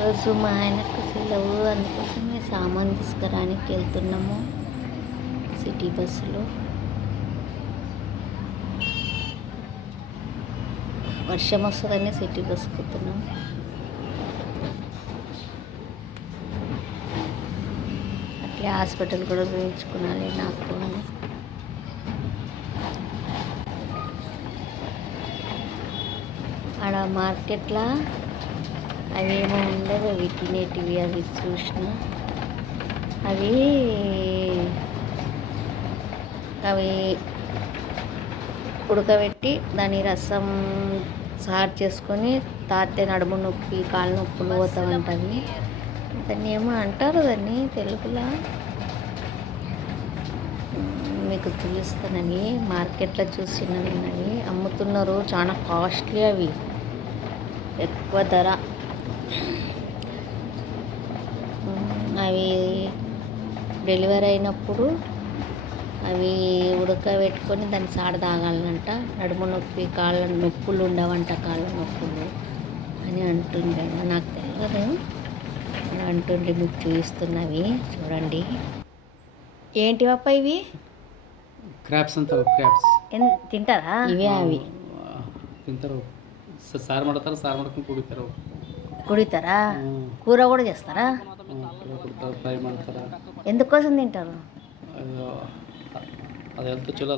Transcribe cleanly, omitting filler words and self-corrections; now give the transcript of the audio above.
ఈరోజు మా ఆయనకు సెలవు, అందుకోసమే సామాన్ తీసుకురానికి వెళ్తున్నాము సిటీ బస్సులో. వర్షం వస్తుందని సిటీ బస్ పోతున్నాం. అట్లే హాస్పిటల్ కూడా చూపించుకున్నాలి నాకు అని. ఆడ మార్కెట్లో అవేమో ఉండవు, అవి తినేటివి అవి చూసిన. అవి ఉడకబెట్టి దాని రసం సారు చేసుకొని తాతే నడుము నొప్పి కాళ్ళ నొప్పులు పోతామంటవి. దాన్ని ఏమో అంటారు, దాన్ని తెలుగులో మీకు తెలుస్తానని. మార్కెట్లో చూసిన నేను అవి అమ్ముతున్నారు, చాలా కాస్ట్లీ, అవి ఎక్కువ ధర. అవి డెలివరీ అయినప్పుడు అవి ఉడకబెట్టుకొని దాన్ని సాడ తాగాలంట. నడుము నొప్పి కాళ్ళ నొప్పులు ఉండవంట, కాళ్ళ నొప్పులు అని అంటుండే. నాకు తెలియదు, అలా అంటుండే. మీకు చూపిస్తున్నవి చూడండి. ఏంటి పాప ఇవి? క్రాప్స్ అంటారు. క్రాప్స్ తింటారా? ఇవే అవి తింటారు. సార్ మడతారు, సార్ మడకం కుడతారు. కుడితారా? కూర కూడా చేస్తారా? ఫ్రై ಮಾಡ್ತಾರೆ. ఎందుకోసం తింటారు? అది ఎంత చలో